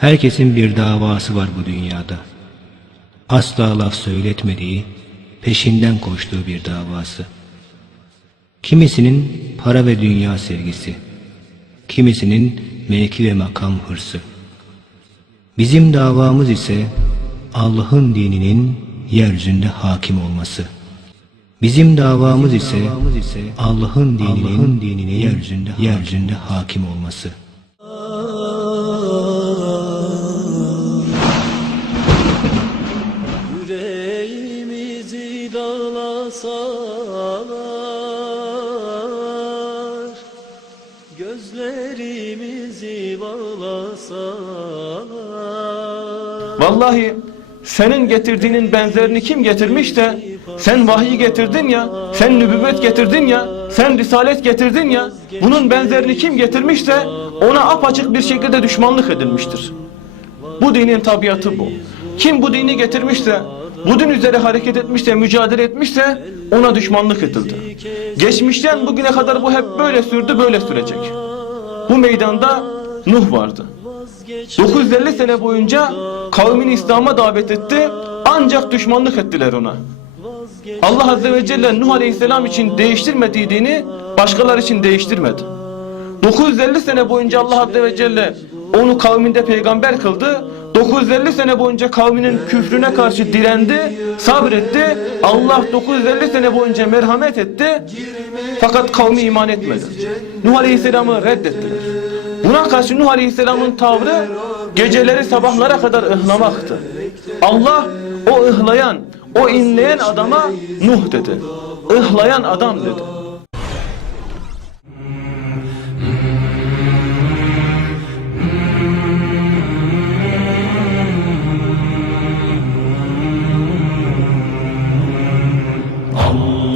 Herkesin bir davası var bu dünyada. Asla laf söyletmediği, peşinden koştuğu bir davası. Kimisinin para ve dünya sevgisi, kimisinin mevki ve makam hırsı. Bizim davamız ise Allah'ın dininin yeryüzünde hakim olması. Bizim davamız ise Allah'ın dininin, dininin yeryüzünde, yeryüzünde hakim olması. Dağlasalar Gözlerimizi bağlasalar Vallahi senin getirdiğinin benzerini kim getirmiş de sen vahiy getirdin ya, sen nübüvvet getirdin ya, sen risalet getirdin ya, bunun benzerini kim getirmiş de ona apaçık bir şekilde düşmanlık edilmiştir. Bu dinin tabiatı bu. Kim bu dini getirmişse, bu din üzere hareket etmişse, mücadele etmişse ona düşmanlık edildi. Geçmişten bugüne kadar bu hep böyle sürdü, böyle sürecek. Bu meydanda Nuh vardı. 950 sene boyunca kavmini İslam'a davet etti ancak düşmanlık ettiler ona. Allah Azze ve Celle Nuh Aleyhisselam için değiştirmediği dini başkaları için değiştirmedi. 950 sene boyunca Allah Azze ve Celle onu kavminde peygamber kıldı. 950 sene boyunca kavminin küfrüne karşı direndi, sabretti. Allah 950 sene boyunca merhamet etti. Fakat kavmi iman etmedi. Nuh Aleyhisselam'ı reddettiler. Buna karşı Nuh Aleyhisselam'ın tavrı geceleri sabahlara kadar ıhlamaktı. Allah o ıhlayan, o inleyen adama Nuh dedi. Ihlayan adam dedi.